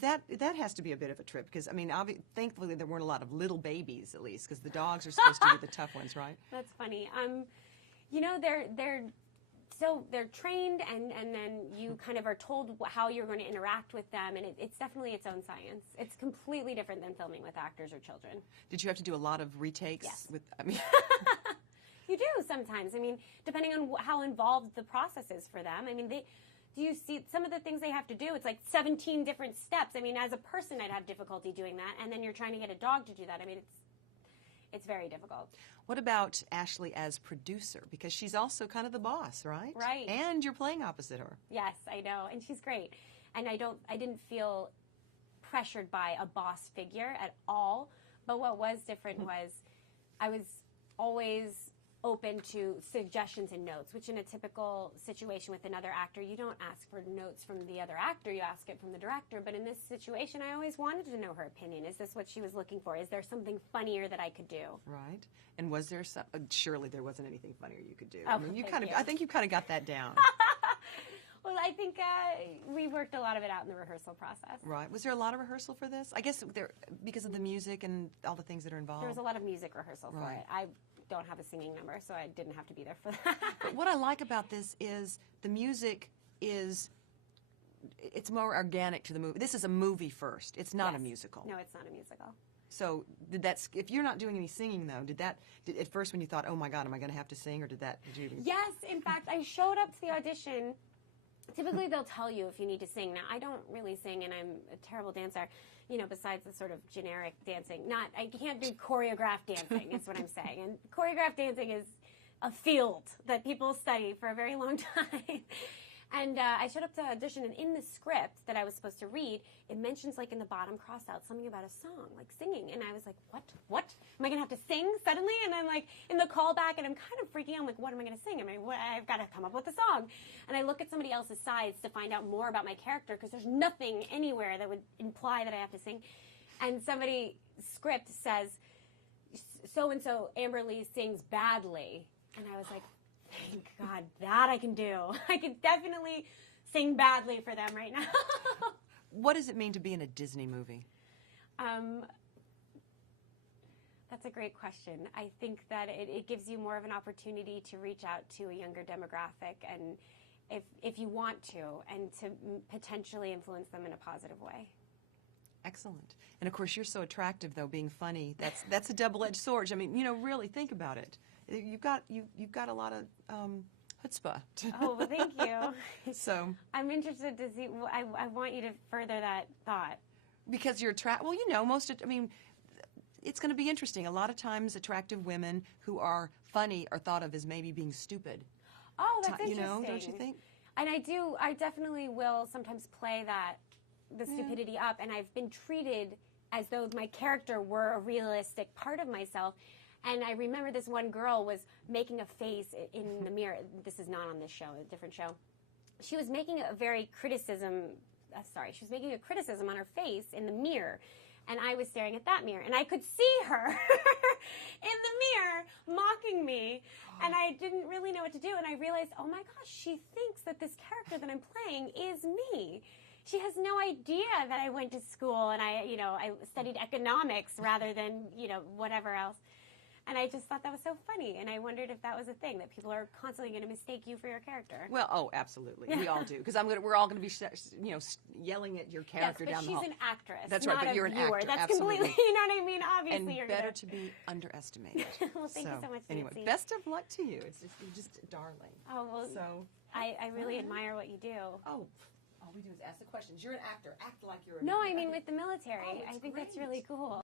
that has to be a bit of a trip because I mean, thankfully there weren't a lot of little babies at least because the dogs are supposed to be the tough ones, right? That's funny. You know, they're trained, and then you kind of are told how you're going to interact with them, and it's definitely its own science. It's completely different than filming with actors or children. Did you have to do a lot of retakes? Yes. You do sometimes. I mean, depending on how involved the process is for them. I mean, do you see some of the things they have to do? It's like 17 different steps. I mean, as a person, I'd have difficulty doing that, and then you're trying to get a dog to do that. I mean, it's very difficult. What about Ashley as producer? Because she's also kind of the boss, right? Right. And you're playing opposite her. Yes, I know, and she's great. And I didn't feel pressured by a boss figure at all. But what was different was I was always open to suggestions and notes, which in a typical situation with another actor, you don't ask for notes from the other actor, you ask it from the director. But in this situation, I always wanted to know her opinion. Is this what she was looking for? Is there something funnier that I could do? Right. And was there some, surely there wasn't anything funnier you could do. Oh, I mean, I think you kind of got that down. Well, I think we worked a lot of it out in the rehearsal process. Right. Was there a lot of rehearsal for this? I guess because of the music and all the things that are involved. There was a lot of music rehearsal for it. I don't have a singing number, so I didn't have to be there for that. But what I like about this is the music it's more organic to the movie. This is a movie first. It's not a musical. No, it's not a musical. So if you're not doing any singing though, did at first when you thought, oh my God, am I going to have to sing, or did you even... Yes, in fact, I showed up to the audition. Typically, they'll tell you if you need to sing. Now, I don't really sing, and I'm a terrible dancer, you know, besides the sort of generic dancing. I can't do choreographed dancing, is what I'm saying. And choreographed dancing is a field that people study for a very long time. And I showed up to audition, and in the script that I was supposed to read, it mentions, like, in the bottom cross-out something about a song, like singing. And I was like, what? Am I going to have to sing suddenly? And I'm, like, in the callback, and I'm kind of freaking out. I'm like, what am I going to sing? I mean, I've got to come up with a song. And I look at somebody else's sides to find out more about my character, because there's nothing anywhere that would imply that I have to sing. And somebody's script says, so-and-so, Amber Lee sings badly. And I was like, thank God, that I can do. I can definitely sing badly for them right now. What does it mean to be in a Disney movie? That's a great question. I think that it gives you more of an opportunity to reach out to a younger demographic, and if you want to, and to potentially influence them in a positive way. Excellent. And of course, you're so attractive, though, being funny. That's a double-edged sword. I mean, you know, really think about it. You've got a lot of chutzpah. Oh, well, thank you. So I'm interested to see. I want you to further that thought. Because you're attractive. Well, you know, it's going to be interesting. A lot of times, attractive women who are funny are thought of as maybe being stupid. Oh, that's interesting. You know, don't you think? And I definitely will sometimes play the stupidity up, and I've been treated as though my character were a realistic part of myself. And I remember this one girl was making a face in the mirror. This is not on this show, a different show. She was making a criticism on her face in the mirror. And I was staring at that mirror. And I could see her in the mirror mocking me. And I didn't really know what to do. And I realized, oh my gosh, she thinks that this character that I'm playing is me. She has no idea that I went to school and I studied economics rather than, whatever else. And I just thought that was so funny. And I wondered if that was a thing, that people are constantly going to mistake you for your character. Well, oh, absolutely. We all do. Because we're all going to be, yelling at your character down the hall. Yes, but she's an actress. That's right, but you're an actor. That's absolutely. Completely, you know what I mean? Obviously, and you're better to be underestimated. Well, thank you so much, Nancy. Anyway, best of luck to you. You're just darling. Oh, well, so, I really admire what you do. Oh, all we do is ask the questions. You're an actor. Act like you're No, I mean with the military. I think that's really cool.